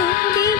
துதிப்பேன்